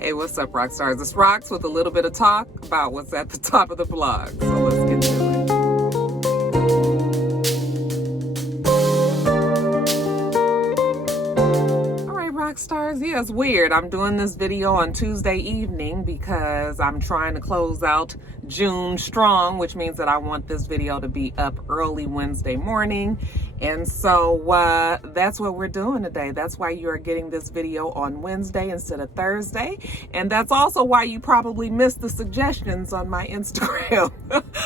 Hey, what's up, rock stars? It's Rox with a little bit of talk about what's at the top of the blog. So let's get to it. All right, rock stars. Yeah, it's weird. I'm doing this video on Tuesday evening because I'm trying to close out June strong, which means that I want this video to be up early Wednesday morning. And so that's what we're doing today. That's why you are getting this video on Wednesday instead of Thursday. And that's also why you probably missed the suggestions on my Instagram.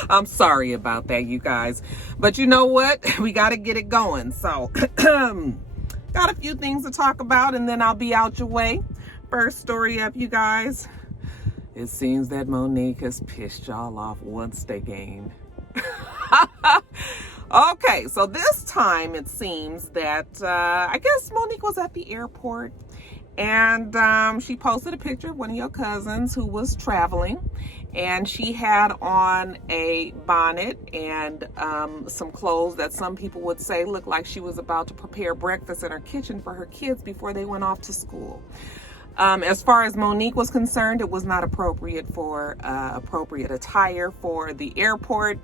I'm sorry about that, you guys. But you know what? We got to get it going. So got a few things to talk about and then I'll be out your way. First story up, you guys. It seems that Monique has pissed y'all off once again. Okay, so this time it seems that I guess Monique was at the airport and she posted a picture of one of your cousins who was traveling, and she had on a bonnet and some clothes that some people would say looked like she was about to prepare breakfast in her kitchen for her kids before they went off to school. As far as Monique was concerned, it was not appropriate for appropriate attire for the airport.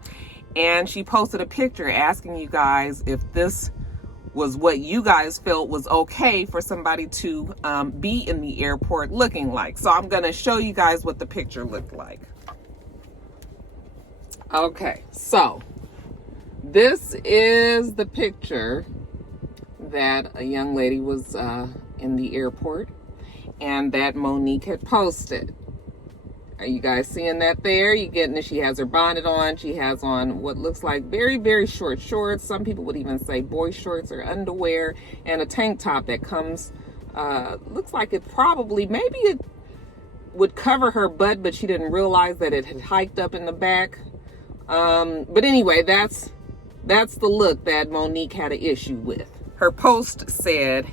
And she posted a picture asking you guys if this was what you guys felt was okay for somebody to be in the airport looking like. So I'm going to show you guys what the picture looked like. Okay, so this is the picture that a young lady was in the airport and that Monique had posted. Are you guys seeing that there? You getting it? She has her bonnet on. She has on what looks like very, very short shorts. Some people would even say boy shorts or underwear, and a tank top that comes, looks like it probably, maybe it would cover her butt, but she didn't realize that it had hiked up in the back. But anyway, that's the look that Monique had an issue with. Her post said,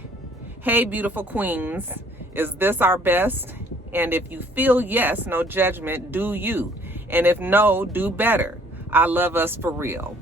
"Hey, beautiful queens, is this our best? And if you feel yes, no judgment, do you. And if no, do better. I love us for real."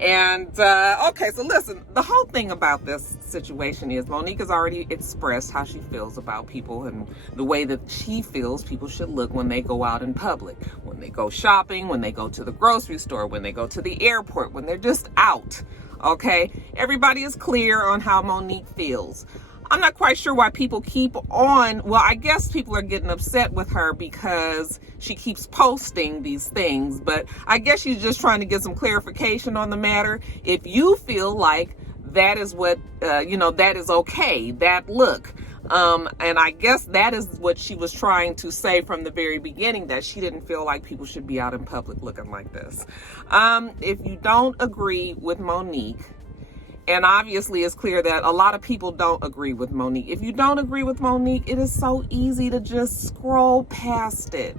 And, okay, so listen, the whole thing about this situation is Monique has already expressed how she feels about people and the way that she feels people should look when they go out in public, when they go shopping, when they go to the grocery store, when they go to the airport, when they're just out, okay? Everybody is clear on how Monique feels. I'm not quite sure why people keep on, well, I guess people are getting upset with her because she keeps posting these things, but I guess she's just trying to get some clarification on the matter. If you feel like that is what, that is okay, that look. And I guess that is what she was trying to say from the very beginning, that she didn't feel like people should be out in public looking like this. If you don't agree with Monique, and obviously it's clear that a lot of people don't agree with Monique. If you don't agree with Monique, it is so easy to just scroll past it.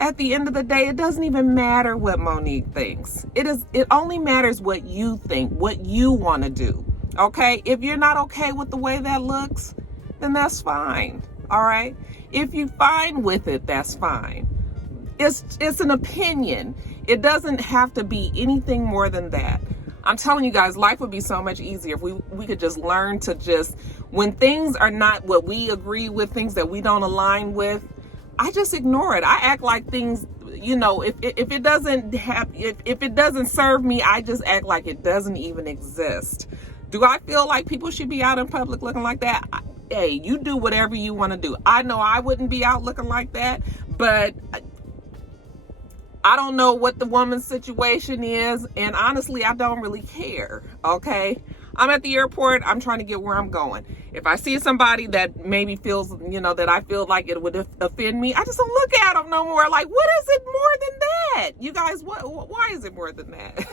At the end of the day, it doesn't even matter what Monique thinks. It only matters what you think, what you want to do. Okay? If you're not okay with the way that looks, then that's fine. All right? If you're fine with it, that's fine. It's an opinion. It doesn't have to be anything more than that. I'm telling you guys, life would be so much easier if we could just learn to just, when things are not what we agree with, things that we don't align with, I just ignore it. I act like things, if it doesn't serve me, I just act like it doesn't even exist. Do I feel like people should be out in public looking like that? Hey, you do whatever you want to do. I know I wouldn't be out looking like that, but I don't know what the woman's situation is, and honestly, I don't really care, okay? I'm at the airport, I'm trying to get where I'm going. If I see somebody that maybe feels, that I feel like it would offend me, I just don't look at them no more. Like, what is it more than that? You guys, why is it more than that?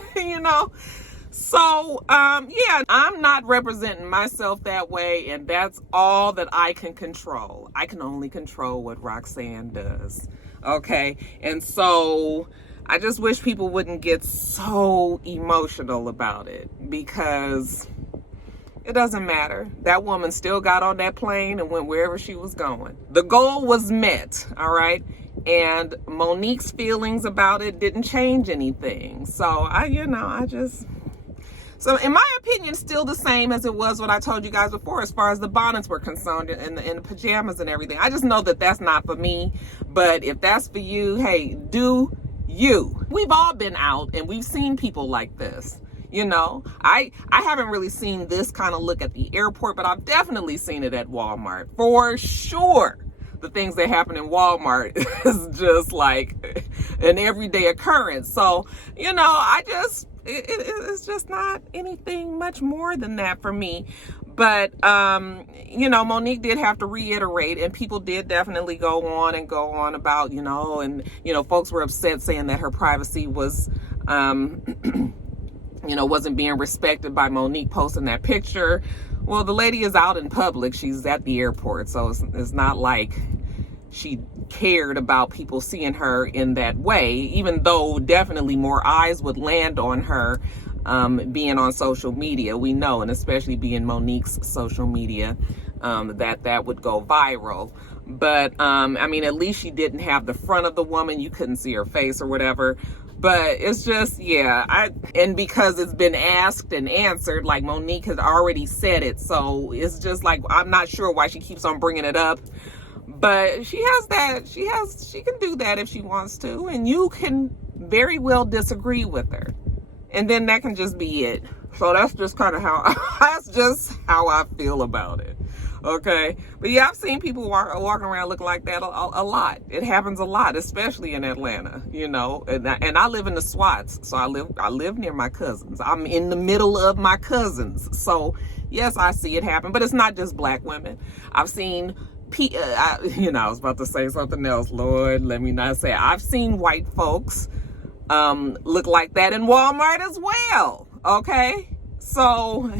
So, yeah, I'm not representing myself that way, and that's all that I can control. I can only control what Roxanne does. Okay, and so I just wish people wouldn't get so emotional about it, because it doesn't matter. That woman still got on that plane and went wherever she was going. The goal was met, all right? And Monique's feelings about it didn't change anything. So So in my opinion, still the same as it was what I told you guys before as far as the bonnets were concerned and the pajamas and everything. I just know that that's not for me. But if that's for you, hey, do you. We've all been out and we've seen people like this. You know, I haven't really seen this kind of look at the airport, but I've definitely seen it at Walmart for sure. The things that happen in Walmart is just like an everyday occurrence. So, you know, it's just not anything much more than that for me. But, you know, Monique did have to reiterate, and people did definitely go on about, you know, and, you know, folks were upset saying that her privacy was, you know, wasn't being respected by Monique posting that picture. Well, the lady is out in public. She's at the airport. So it's not like she cared about people seeing her in that way, even though definitely more eyes would land on her being on social media. We know, and especially being Monique's social media, that would go viral. But, I mean, at least she didn't have the front of the woman. You couldn't see her face or whatever. But it's just, yeah, and because it's been asked and answered, like Monique has already said it. So it's just like, I'm not sure why she keeps on bringing it up. But she can do that if she wants to. And you can very well disagree with her. And then that can just be it. So that's just kind of that's just how I feel about it. Okay. But yeah, I've seen people walking around looking like that a lot. It happens a lot, especially in Atlanta, you know, and I live in the SWATs. So I live near my cousins. I'm in the middle of my cousins. So yes, I see it happen, but it's not just black women. I've seen you know, I was about to say something else. Lord, let me not say it. I've seen white folks look like that in Walmart as well. Okay. So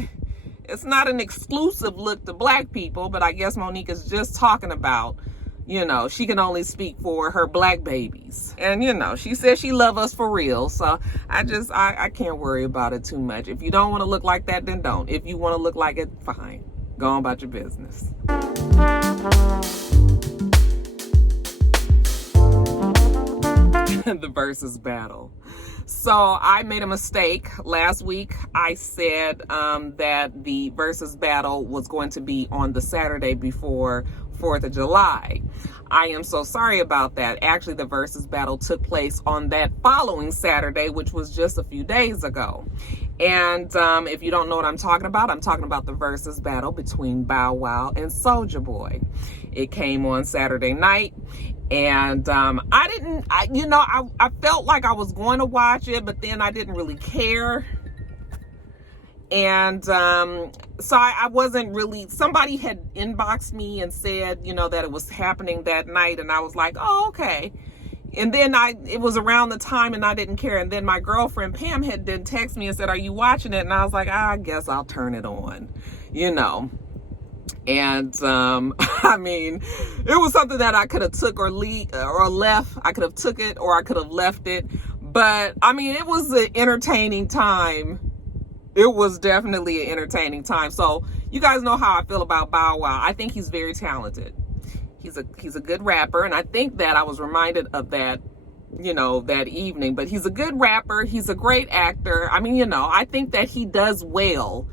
it's not an exclusive look to black people, but I guess Monique is just talking about, you know, she can only speak for her black babies. And, you know, she says she love us for real. So I can't worry about it too much. If you don't want to look like that, then don't. If you want to look like it, fine. Go on about your business. The versus battle. So I made a mistake last week. I said that the versus battle was going to be on the Saturday before 4th of July. I am so sorry about that. Actually, the versus battle took place on that following Saturday, which was just a few days ago. And if you don't know what I'm talking about the versus battle between Bow Wow and Soulja Boy. It came on Saturday night. And I felt like I was going to watch it, but then I didn't really care. And so I wasn't really, somebody had inboxed me and said, you know, that it was happening that night. And I was like, oh, okay. And then it was around the time and I didn't care. And then my girlfriend Pam had then text me and said, are you watching it? And I was like, I guess I'll turn it on, you know. And I mean, it was something that I could have took or left. I could have took it or I could have left it. But I mean, it was an entertaining time. It was definitely an entertaining time. So you guys know how I feel about Bow Wow. I think he's very talented. He's a good rapper. And I think that I was reminded of that, you know, that evening. But he's a good rapper. He's a great actor. I mean, you know, I think that he does well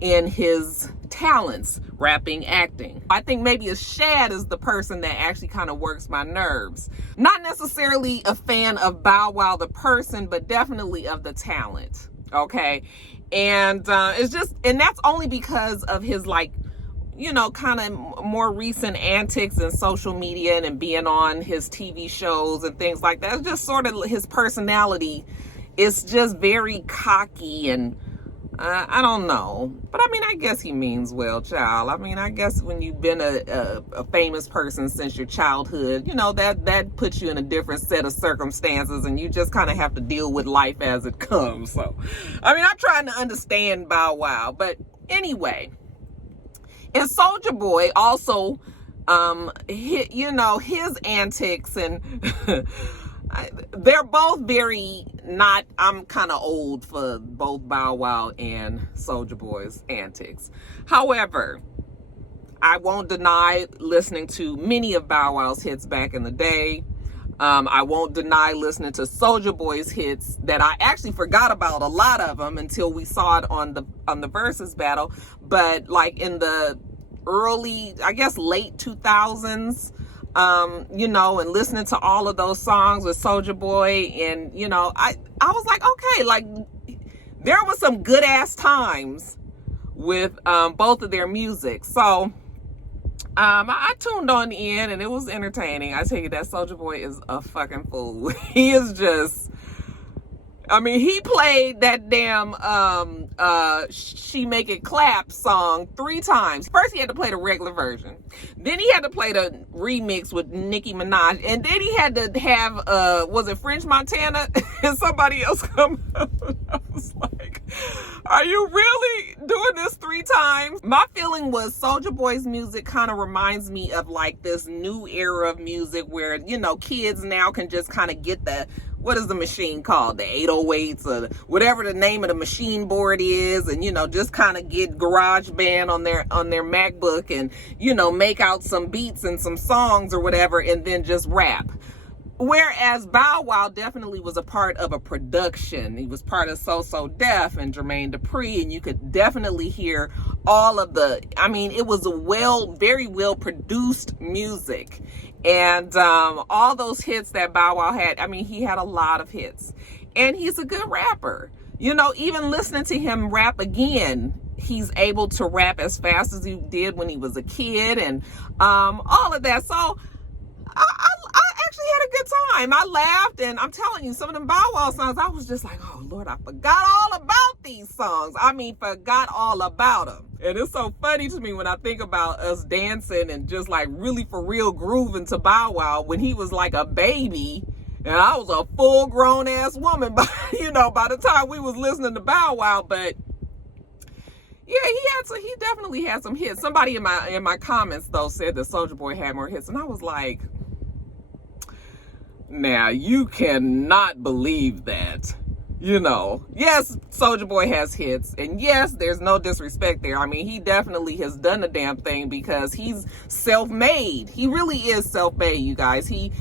in his talents, rapping, acting. I think maybe Shad is the person that actually kind of works my nerves. Not necessarily a fan of Bow Wow the person, but definitely of the talent. Okay. And it's just, and that's only because of his, like, you know, kind of more recent antics in social media and being on his TV shows and things like that. It's just sort of his personality. It's just very cocky and I don't know. But I mean, I guess he means well, child. I mean, I guess when you've been a famous person since your childhood, you know, that puts you in a different set of circumstances and you just kind of have to deal with life as it comes. So, I mean, I'm trying to understand Bow Wow. But anyway, and Soulja Boy also, you know, his antics and they're both very not, I'm kind of old for both Bow Wow and Soulja Boy's antics. However, I won't deny listening to many of Bow Wow's hits back in the day. I won't deny listening to Soulja Boy's hits that I actually forgot about a lot of them until we saw it on the versus battle. But like in the early, I guess late 2000s, you know, and listening to all of those songs with Soulja Boy, and you know, I was like, okay, like there was some good ass times with both of their music. So I tuned on in and it was entertaining. I tell you, that Soulja Boy is a fucking fool. He is just, I mean, he played that damn She Make It Clap song 3 times. First he had to play the regular version. Then he had to play the remix with Nicki Minaj. And then he had to have, was it French Montana and somebody else come out? I was like, are you really doing this 3 times? My feeling was Soulja Boy's music kind of reminds me of like this new era of music where, you know, kids now can just kind of get the, what is the machine called? The 808s or whatever the name of the machine board is, and you know, just kind of get GarageBand on their MacBook and, you know, make out some beats and some songs or whatever, and then just rap. Whereas Bow Wow definitely was a part of a production. He was part of So Def and Jermaine Dupri, and you could definitely hear all of the, I mean, it was a very well produced music. And all those hits that Bow Wow had, I mean, he had a lot of hits. And he's a good rapper. You know, even listening to him rap again, he's able to rap as fast as he did when he was a kid, and all of that. So I actually had a good time. I laughed, and I'm telling you, some of them Bow Wow songs, I was just like, oh Lord, I forgot all about these songs. I mean, forgot all about them. And it's so funny to me when I think about us dancing and just like really for real grooving to Bow Wow when he was like a baby, and I was a full grown ass woman by, you know, by the time we was listening to Bow Wow. But yeah, he definitely had some hits. Somebody in my comments though said that Soulja Boy had more hits, and I was like, now you cannot believe that. You know, yes, Soulja Boy has hits, and yes, there's no disrespect there. I mean, he definitely has done the damn thing because he's self-made. He really is self-made, you guys. He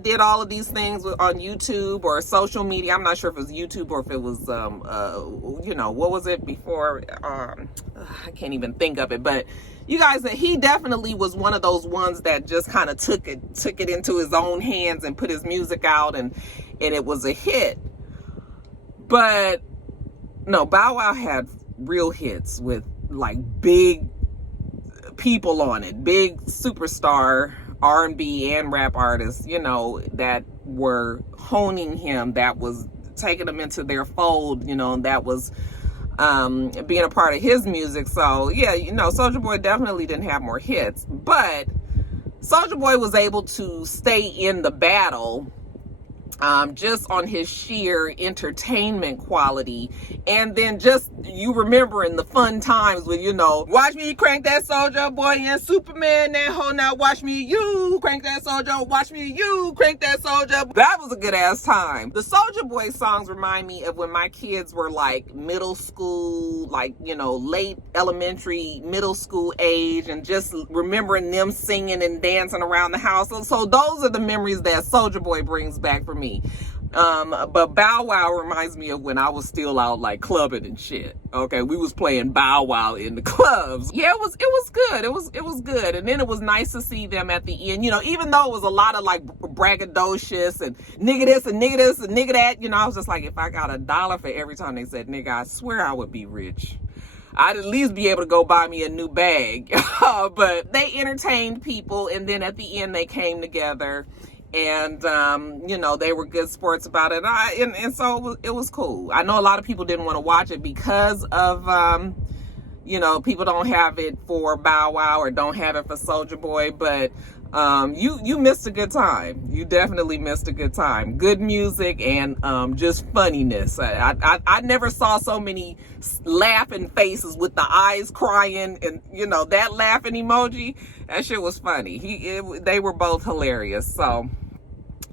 did all of these things on YouTube or social media. I'm not sure if it was YouTube or if it was, you know, what was it before? I can't even think of it. But you guys, he definitely was one of those ones that just kind of took it into his own hands and put his music out, and it was a hit. But no, Bow Wow had real hits with like big people on it, big superstar R&B and rap artists, you know, that were honing him, that was taking him into their fold, you know, and that was being a part of his music. So yeah, you know, Soulja Boy definitely didn't have more hits, but Soulja Boy was able to stay in the battle just on his sheer entertainment quality. And then just you remembering the fun times with, you know, watch me crank that Soulja Boy and Superman that hoe, now watch me you crank that Soulja, watch me you crank that Soulja. That was a good ass time. The Soulja Boy songs remind me of when my kids were like middle school, like, you know, late elementary, middle school age, and just remembering them singing and dancing around the house. So those are the memories that Soulja Boy brings back for me. But Bow Wow reminds me of when I was still out like clubbing and shit. Okay, we was playing Bow Wow in the clubs. Yeah, it was good. It was good. And then it was nice to see them at the end, you know, even though it was a lot of like braggadocious and nigga this and nigga this and nigga that, you know, I was just like, if I got $1 for every time they said nigga, I swear I would be rich. I'd at least be able to go buy me a new bag. But they entertained people, and then at the end they came together. And, you know, they were good sports about it. And so it was cool. I know a lot of people didn't want to watch it because of, you know, people don't have it for Bow Wow or don't have it for Soulja Boy. But you missed a good time. You definitely missed a good time. Good music and just funniness. I never saw so many laughing faces with the eyes crying and, you know, that laughing emoji. That shit was funny. They were both hilarious. So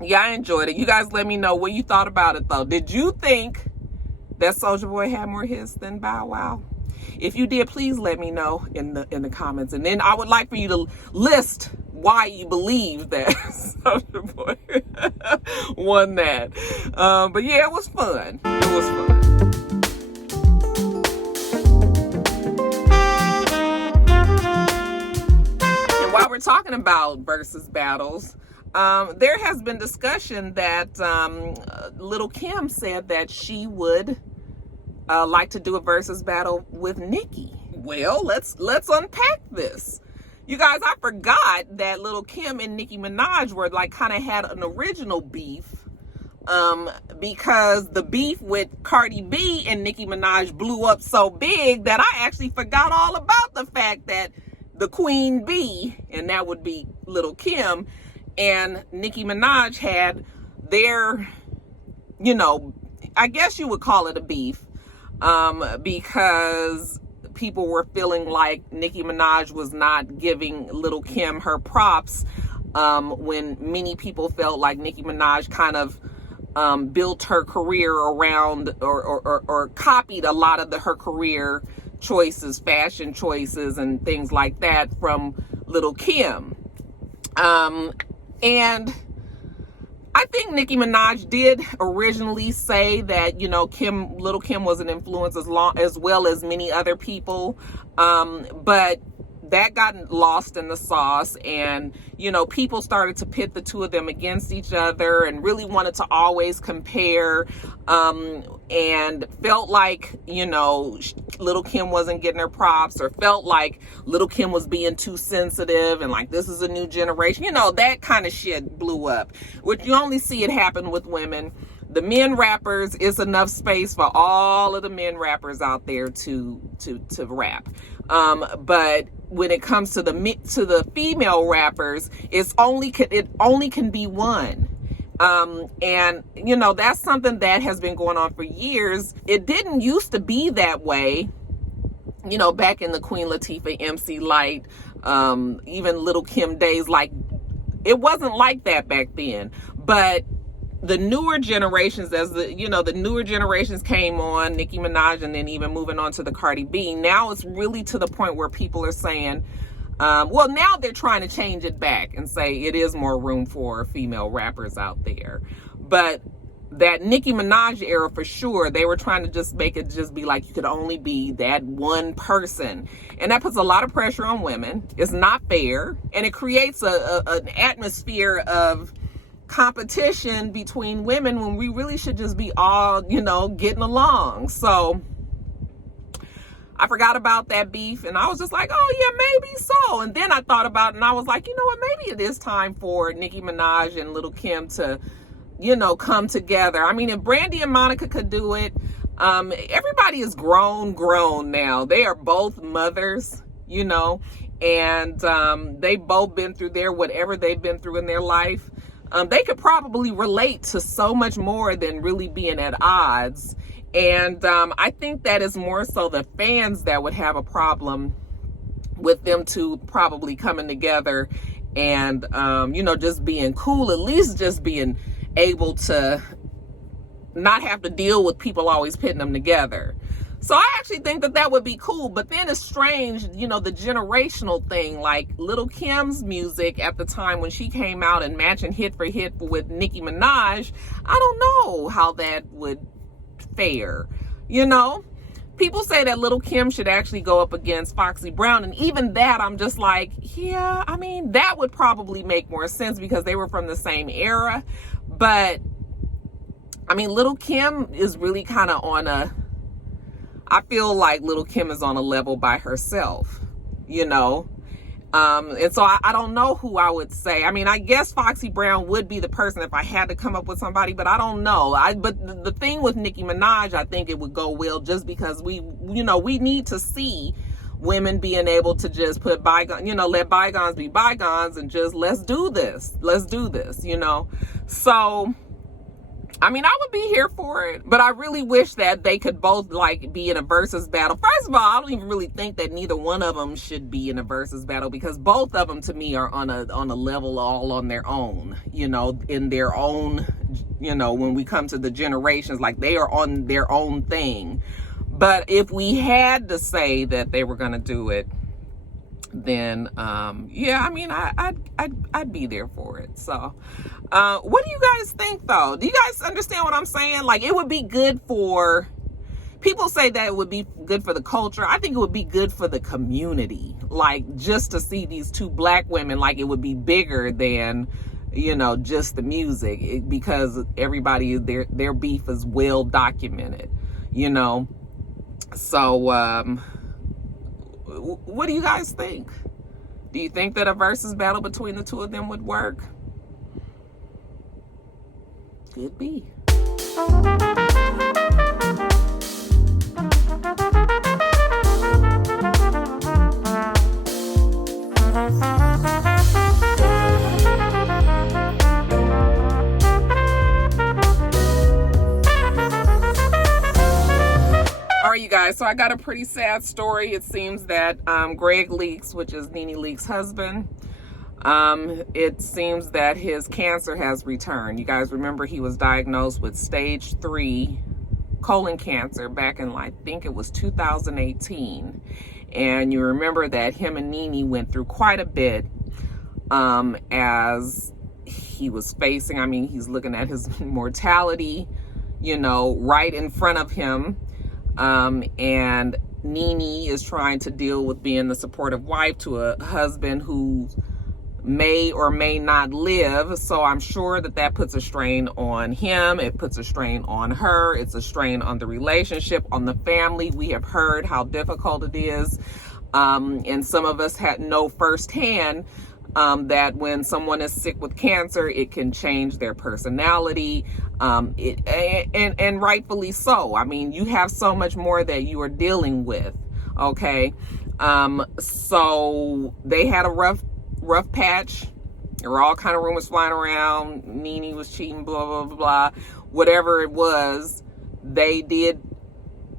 yeah, I enjoyed it. You guys let me know what you thought about it though. Did you think that Soulja Boy had more hits than Bow Wow? If you did, please let me know in the comments. And then I would like for you to list why you believe that Soulja Boy won that. But yeah, it was fun. It was fun. And while we're talking about versus battles, there has been discussion that Lil Kim said that she would like to do a versus battle with Nicki. Well, let's unpack this. You guys, I forgot that Lil Kim and Nicki Minaj were like kind of had an original beef because the beef with Cardi B and Nicki Minaj blew up so big that I actually forgot all about the fact that the Queen Bee, and that would be Lil Kim, and Nicki Minaj had their, you know, I guess you would call it a beef, because people were feeling like Nicki Minaj was not giving Lil Kim her props, when many people felt like Nicki Minaj kind of built her career around or copied a lot of her career choices, fashion choices and things like that from Lil Kim. And I think Nicki Minaj did originally say that, you know, Lil Kim was an influence as well as many other people. But that got lost in the sauce, and, you know, people started to pit the two of them against each other and really wanted to always compare, and felt like, you know, Lil Kim wasn't getting her props, or felt like Lil Kim was being too sensitive and like this is a new generation. You know, that kind of shit blew up, which you only see it happen with women. The men rappers, is enough space for all of the men rappers out there to rap. But when it comes to the female rappers, it only can be one. And you know, that's something that has been going on for years. It didn't used to be that way, you know, back in the Queen Latifah, MC Lyte, even Lil Kim days. Like, it wasn't like that back then. But the newer generations, as the newer generations came on, Nicki Minaj, and then even moving on to the Cardi B, now it's really to the point where people are saying, well, now they're trying to change it back and say it is more room for female rappers out there. But that Nicki Minaj era, for sure, they were trying to just make it just be like you could only be that one person. And that puts a lot of pressure on women. It's not fair. And it creates an atmosphere of competition between women when we really should just be all, you know, getting along. So I forgot about that beef, and I was just like, oh yeah, maybe so. And then I thought about it, and I was like, you know what, maybe it is time for Nicki Minaj and Lil Kim to, you know, come together. I mean, if Brandy and Monica could do it, everybody is grown now. They are both mothers, you know, and they both been through whatever they've been through in their life. They could probably relate to so much more than really being at odds. And I think that is more so the fans that would have a problem with them two probably coming together and, you know, just being cool, at least just being able to not have to deal with people always pitting them together. So I actually think that would be cool. But then it's strange, you know, the generational thing, like Lil Kim's music at the time when she came out and matching hit for hit with Nicki Minaj. I don't know how that would fare, you know. People say that Lil Kim should actually go up against Foxy Brown, and even that I'm just like, yeah, I mean, that would probably make more sense because they were from the same era. But I mean, Lil Kim is really kind of on I feel like Lil Kim is on a level by herself, you know. And so I don't know who I would say. I mean, I guess Foxy Brown would be the person if I had to come up with somebody, but I don't know. But the thing with Nicki Minaj, I think it would go well just because we need to see women being able to just put let bygones be bygones and just let's do this, you know. So I mean, I would be here for it, but I really wish that they could both like be in a versus battle. First of all, I don't even really think that neither one of them should be in a versus battle because both of them to me are on a level all on their own, you know, in their own, you know, when we come to the generations, like they are on their own thing. But if we had to say that they were going to do it, then yeah, I mean, I'd be there for it. So what do you guys think though? Do you guys understand what I'm saying? Like, it would be good for, people say that it would be good for the culture. I think it would be good for the community, like, just to see these two black women. Like, it would be bigger than, you know, just the music, because everybody, their beef is well documented, you know. So what do you guys think? Do you think that a versus battle between the two of them would work? Could be. All right, you guys, so I got a pretty sad story. It seems that GregLeakes, which is Nene Leakes' husband, it seems that his cancer has returned. You guys remember he was diagnosed with stage 3 colon cancer back in, I think it was 2018. And you remember that him and Nene went through quite a bit as he was facing, I mean, he's looking at his mortality, you know, right in front of him. And Nene is trying to deal with being the supportive wife to a husband who may or may not live. So I'm sure that that puts a strain on him. It puts a strain on her. It's a strain on the relationship, on the family. We have heard how difficult it is. And some of us had know firsthand that when someone is sick with cancer, it can change their personality, and rightfully so. I mean, you have so much more that you are dealing with, okay? So they had a rough patch. There were all kind of rumors flying around. Nene was cheating, blah, blah, blah, blah. Whatever it was, they did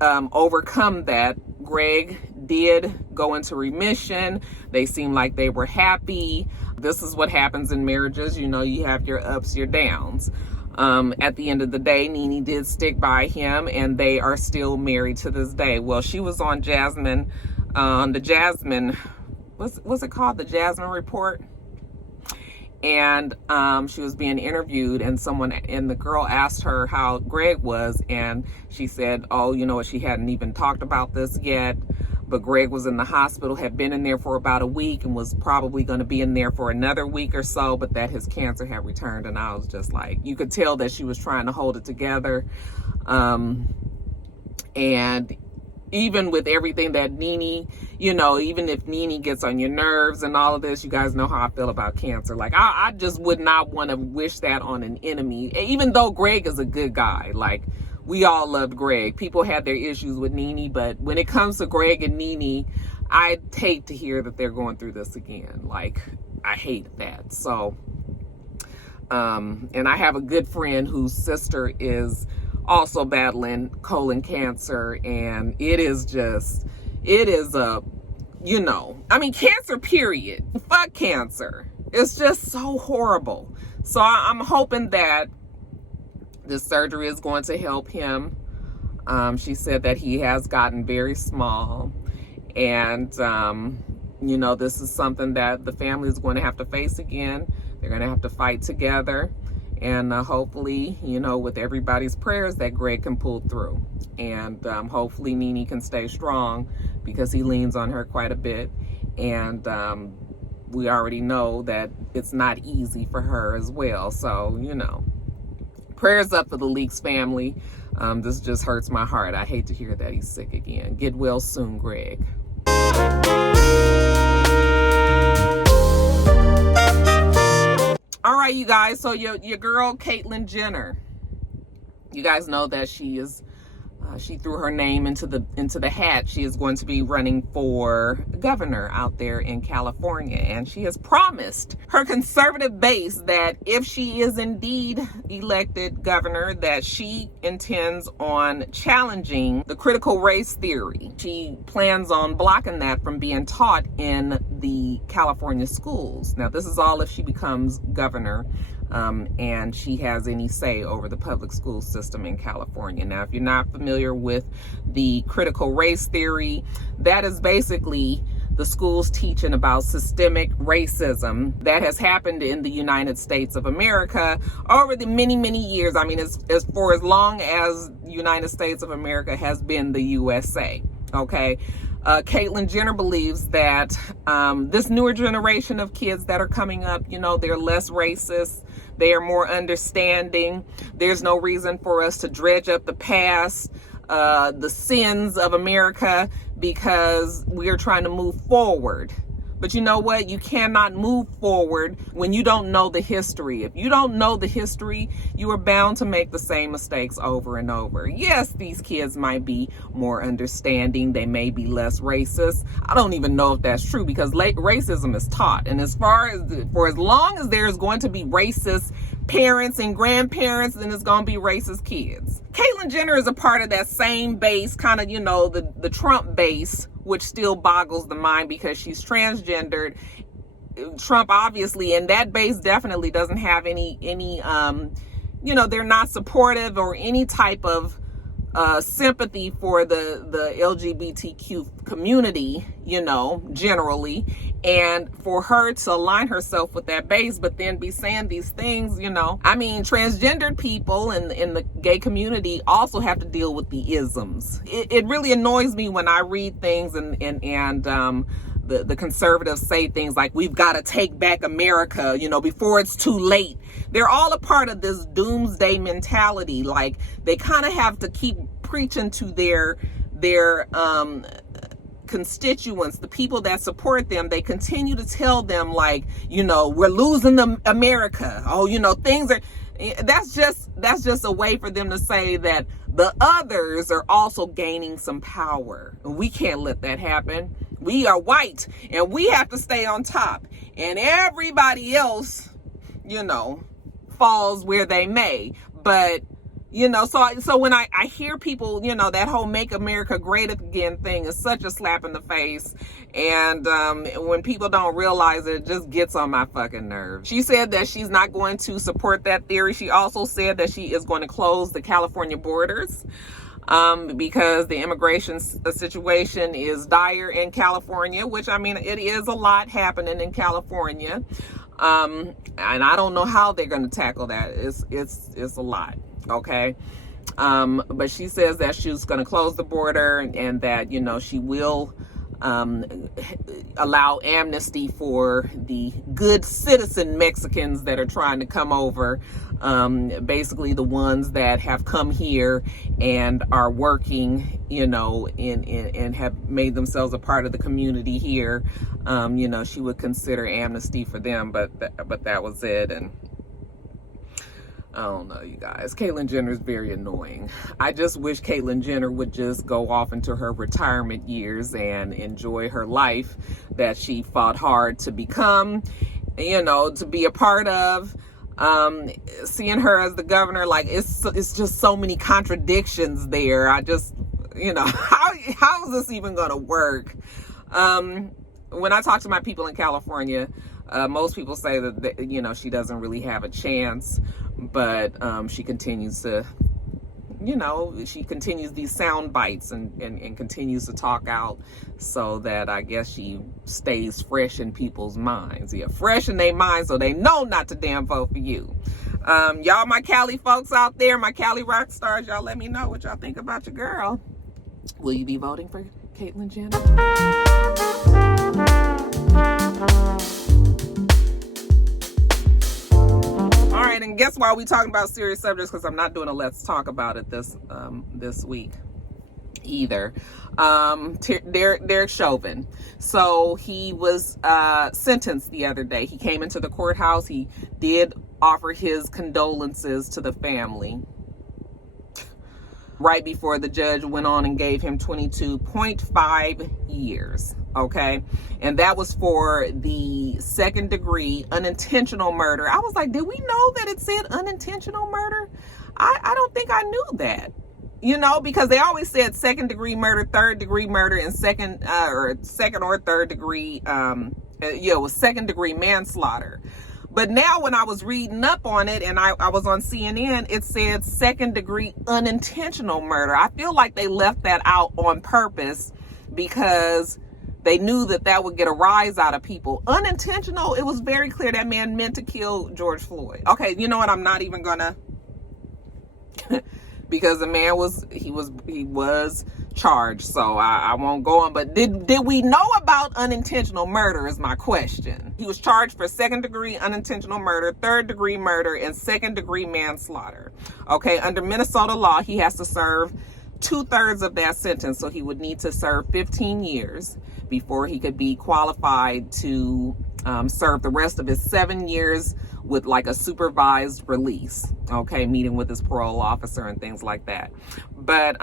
overcome that. Greg did go into remission. They seemed like they were happy. This is what happens in marriages. You know, you have your ups, your downs. At the end of the day, Nene did stick by him, and they are still married to this day. Well, she was on Jasmine, the Jasmine, what's it called? The Jasmine Report. And she was being interviewed, and the girl asked her how Greg was, and she said, oh, you know what, she hadn't even talked about this yet, but Greg was in the hospital, had been in there for about a week, and was probably going to be in there for another week or so, but that his cancer had returned. And I was just like, you could tell that she was trying to hold it together. And even with everything that Nene, you know, even if Nene gets on your nerves and all of this, you guys know how I feel about cancer. Like, I just would not want to wish that on an enemy, even though Greg is a good guy. Like, we all loved Greg. People had their issues with Nene, but when it comes to Greg and Nene, I'd hate to hear that they're going through this again. Like, I hate that. So, and I have a good friend whose sister is also battling colon cancer, and it is a, you know, I mean, cancer, period. Fuck cancer. It's just so horrible. So I'm hoping that this surgery is going to help him. She said that he has gotten very small, and you know, this is something that the family is going to have to face again. They're going to have to fight together. And hopefully, you know, with everybody's prayers, that Greg can pull through. And hopefully Nene can stay strong, because he leans on her quite a bit. And we already know that it's not easy for her as well. So, you know, prayers up for the Leakes family. This just hurts my heart. I hate to hear that he's sick again. Get well soon, Greg. All right, you guys, so your girl Caitlyn Jenner, you guys know that she is she threw her name into the hat. She is going to be running for governor out there in California, and she has promised her conservative base that if she is indeed elected governor, that she intends on challenging the critical race theory. She plans on blocking that from being taught in the California schools. Now, this is all if she becomes governor, and she has any say over the public school system in California. Now, if you're not familiar with the critical race theory, that is basically the schools teaching about systemic racism that has happened in the United States of America over the many, many years. I mean, as for as long as the United States of America has been the USA, okay? Caitlyn Jenner believes that this newer generation of kids that are coming up, you know, they're less racist. They are more understanding. There's no reason for us to dredge up the past, the sins of America, because we're trying to move forward. But you know what? You cannot move forward when you don't know the history. If you don't know the history, you are bound to make the same mistakes over and over. Yes, these kids might be more understanding. They may be less racist. I don't even know if that's true, because racism is taught. And for as long as there's going to be racist parents and grandparents, then it's going to be racist kids. Caitlyn Jenner is a part of that same base, kind of, you know, the Trump base, which still boggles the mind because she's transgendered. Trump, obviously, and that base definitely doesn't have any you know, they're not supportive or any type of sympathy for the LGBTQ community, you know, generally. And for her to align herself with that base, but then be saying these things, you know, I mean, transgendered people in the gay community also have to deal with the isms. It really annoys me when I read things and the conservatives say things like, we've got to take back America, you know, before it's too late. They're all a part of this doomsday mentality. Like, they kind of have to keep preaching to their constituents, the people that support them. They continue to tell them, like, you know, we're losing America. Oh, you know, things are, that's just a way for them to say that the others are also gaining some power. And we can't let that happen. We are white and we have to stay on top, and everybody else, you know, falls where they may. But, you know, so when I hear people, you know, that whole Make America Great Again thing is such a slap in the face. And when people don't realize it just gets on my fucking nerves. She said that she's not going to support that theory. She also said that she is going to close the California borders because the immigration situation is dire in California, which, I mean, it is a lot happening in California. And I don't know how they're going to tackle that. It's a lot. Okay. But she says that she's going to close the border, and that, you know, she will allow amnesty for the good citizen Mexicans that are trying to come over. Basically the ones that have come here and are working, you know, and have made themselves a part of the community here. You know, she would consider amnesty for them, but that was it. And I don't know, you guys. Caitlyn Jenner is very annoying. I just wish Caitlyn Jenner would just go off into her retirement years and enjoy her life that she fought hard to become, you know, to be a part of. Seeing her as the governor, like, it's just so many contradictions there. I just, you know, how is this even going to work? When I talk to my people in California, most people say that, you know, she doesn't really have a chance. But she continues to, you know, she continues these sound bites and continues to talk out, so that I guess she stays fresh in people's minds. Yeah, fresh in their minds, so they know not to damn vote for you. Y'all, my Cali folks out there, my Cali rock stars, y'all let me know what y'all think about your girl. Will you be voting for Caitlyn Jenner? All right, and guess why we talking about serious subjects? Because I'm not doing a Let's Talk About It this week either. Derek Chauvin. So he was sentenced the other day. He came into the courthouse. He did offer his condolences to the family right before the judge went on and gave him 22.5 years. Okay. And that was for the second degree unintentional murder. I was like, did we know that it said unintentional murder? I don't think I knew that, you know, because they always said second degree murder, third degree murder, and second or third degree, it was second degree manslaughter. But now when I was reading up on it, and I was on CNN, it said second degree unintentional murder. I feel like they left that out on purpose, because They knew that that would get a rise out of people. Unintentional, it was very clear that man meant to kill George Floyd. Okay, you know what? I'm not even gonna, because the man was charged, so I won't go on. But did we know about unintentional murder is my question. He was charged for 2nd-degree unintentional murder, 3rd-degree murder, and 2nd-degree manslaughter. Okay, under Minnesota law, he has to serve 2/3 of that sentence, so he would need to serve 15 years before he could be qualified to serve the rest of his 7 years with like a supervised release, okay, meeting with his parole officer and things like that. But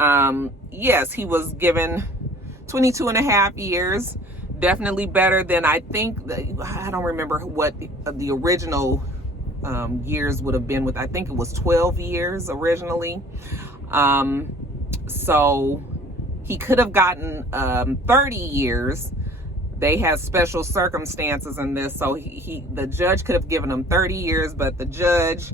yes, he was given 22 and a half years, definitely better than, I think, I don't remember what the original years would have been with. I think it was 12 years originally. So he could have gotten 30 years. They had special circumstances in this, so the judge could have given him 30 years, but the judge,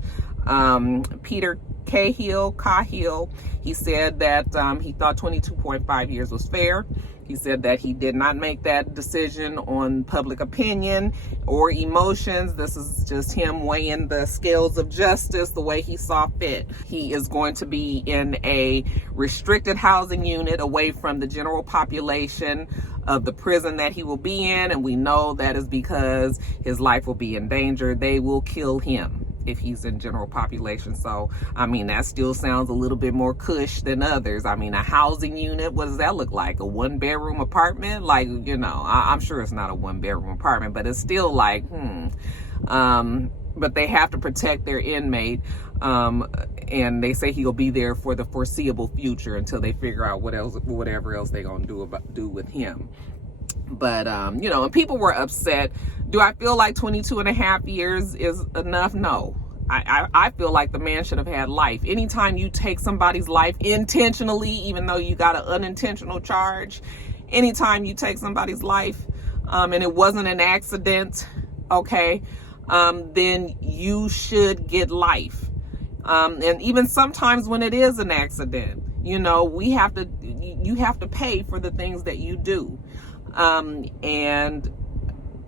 Peter Cahill, he said that he thought 22.5 years was fair. He said that he did not make that decision on public opinion or emotions. This is just him weighing the scales of justice the way he saw fit. He is going to be in a restricted housing unit away from the general population of the prison that he will be in, and we know that is because his life will be in danger. They will kill him if he's in general population. So, I mean, that still sounds a little bit more cush than others. I mean, a housing unit, what does that look like? A 1-bedroom apartment? Like, you know, I'm sure it's not a 1-bedroom apartment, but it's still like, but they have to protect their inmate. And they say he'll be there for the foreseeable future until they figure out whatever else they're going to do with him. But, you know, and people were upset. Do I feel like 22 and a half years is enough? No. I feel like the man should have had life. Anytime you take somebody's life intentionally, even though you got an unintentional charge, anytime you take somebody's life, and it wasn't an accident, okay, then you should get life. And even sometimes when it is an accident, you know, you have to pay for the things that you do. And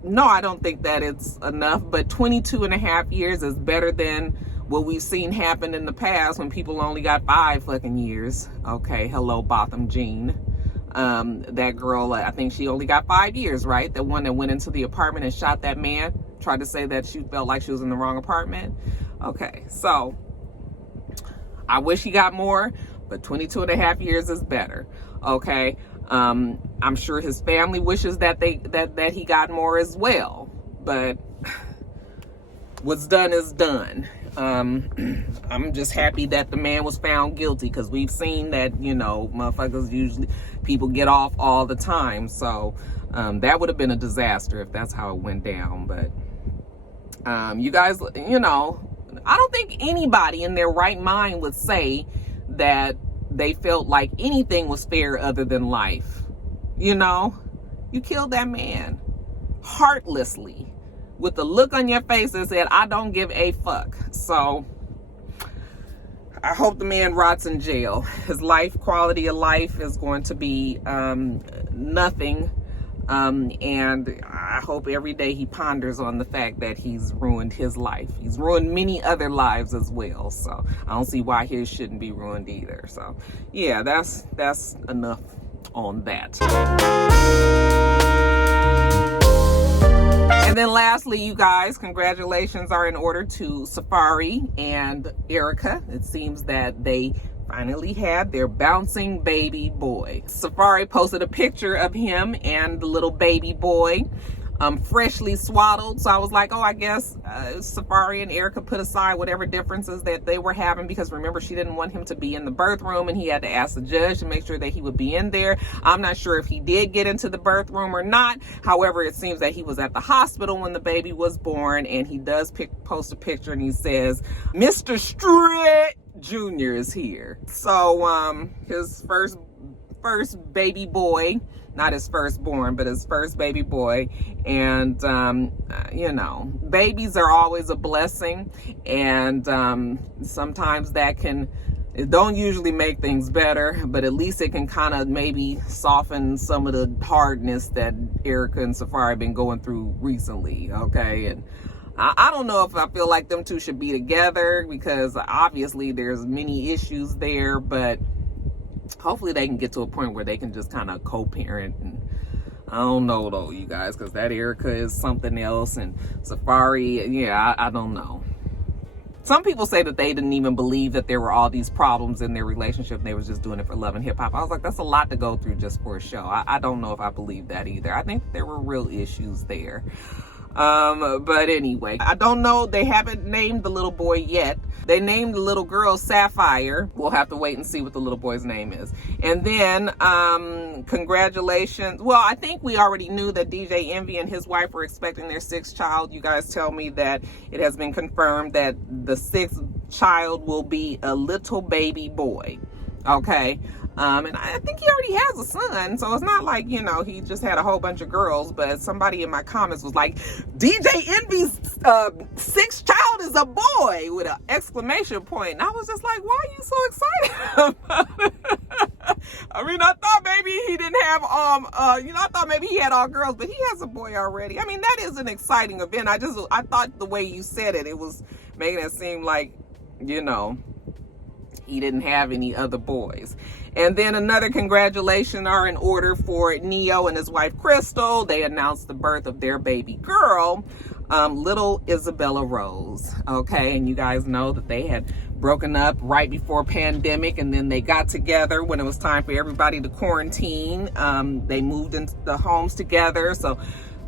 no, I don't think that it's enough, but 22 and a half years is better than what we've seen happen in the past when people only got 5 fucking years. Okay, hello, Botham Jean. That girl, I think she only got 5 years, right? The one that went into the apartment and shot that man, tried to say that she felt like she was in the wrong apartment. Okay, so I wish he got more, but 22 and a half years is better. Okay. I'm sure his family wishes that he got more as well, but what's done is done. I'm just happy that the man was found guilty, because we've seen that, you know, motherfuckers usually, people get off all the time. So that would have been a disaster if that's how it went down. But you guys, you know, I don't think anybody in their right mind would say that they felt like anything was fair other than life. You know, you killed that man heartlessly with the look on your face that said, I don't give a fuck. So I hope the man rots in jail. His quality of life is going to be nothing. And I hope every day he ponders on the fact that he's ruined his life. He's ruined many other lives as well. So I don't see why his shouldn't be ruined either. So yeah, that's enough on that. And then lastly, you guys, congratulations are in order to Safari and Erica. It seems that they finally had their bouncing baby boy. Safari posted a picture of him and the little baby boy, freshly swaddled. So I was like, oh, I guess Safari and Erica put aside whatever differences that they were having, because remember, she didn't want him to be in the birth room, and he had to ask the judge to make sure that he would be in there. I'm not sure if he did get into the birth room or not. However, it seems that he was at the hospital when the baby was born, and he does post a picture, and he says, Mr. Stretch Jr. is here. So his first baby boy, not his firstborn, but his first baby boy. And you know, babies are always a blessing, and sometimes that can It don't usually make things better, but at least it can kind of maybe soften some of the hardness that Erica and Safari been going through recently, okay? And I don't know if I feel like them two should be together, because obviously there's many issues there, but hopefully they can get to a point where they can just kind of co-parent. And I don't know though, you guys, because that Erica is something else, and Safari, yeah, I don't know. Some people say that they didn't even believe that there were all these problems in their relationship and they was just doing it for love and hip hop. I was like, that's a lot to go through just for a show. I don't know if I believe that either. I think there were real issues there. But anyway, I don't know. They haven't named the little boy yet. They named the little girl Sapphire. We'll have to wait and see what the little boy's name is. And then, congratulations. Well, I think we already knew that DJ Envy and his wife were expecting their 6th child. You guys tell me that it has been confirmed that the 6th child will be a little baby boy. Okay. And I think he already has a son, so it's not like, you know, he just had a whole bunch of girls. But somebody in my comments was like, DJ Envy's 6th child is a boy, with an exclamation point. And I was just like, why are you so excited about it? I mean, I thought maybe he didn't have, I thought maybe he had all girls, but he has a boy already. I mean, that is an exciting event. I thought the way you said it, it was making it seem like, you know, he didn't have any other boys. And then another congratulations are in order for Neo and his wife Crystal. They announced the birth of their baby girl, little Isabella Rose. Okay, and you guys know that they had broken up right before pandemic, and then they got together when it was time for everybody to quarantine. They moved into the homes together so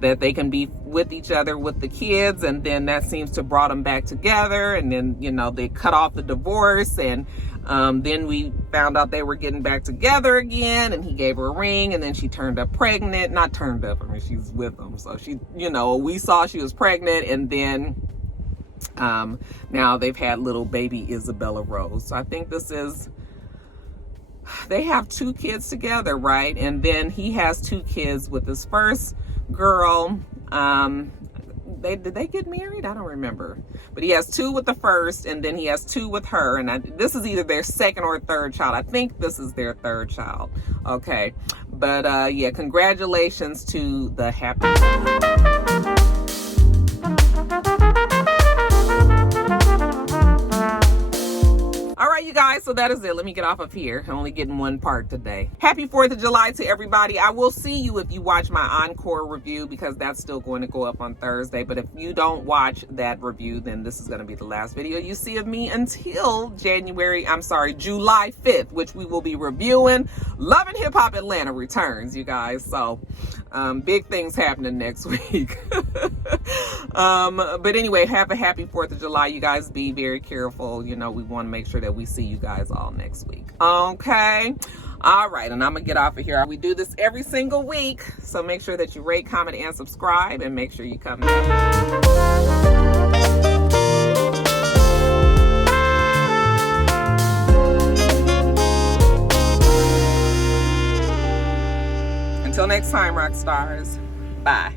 that they can be with each other with the kids, and then that seems to brought them back together. And then, you know, they cut off the divorce, and then we found out they were getting back together again, and he gave her a ring, and then she turned up pregnant. Not turned up, I mean, she's with him, so she, you know, we saw she was pregnant, and then now they've had little baby Isabella Rose. So I think this is, they have 2 kids together, right? And then he has 2 kids with his first girl. Did they get married? I don't remember, but he has 2 with the first, and then he has 2 with her, and this is either their 2nd or 3rd child. I think this is their 3rd child. Okay, but yeah, congratulations to the happy. All right, you guys, so that is it. Let me get off of here. I'm only getting one part today. Happy 4th of July to everybody. I will see you if you watch my encore review, because that's still going to go up on Thursday. But if you don't watch that review, then this is going to be the last video you see of me until July 5th, which we will be reviewing Love and Hip Hop Atlanta Returns, you guys. So big things happening next week. But anyway, have a happy 4th of July. You guys be very careful. You know, we want to make sure that we see you guys all next week. Okay. All right. And I'm going to get off of here. We do this every single week. So make sure that you rate, comment, and subscribe, and make sure you come back. Until next time, rock stars. Bye.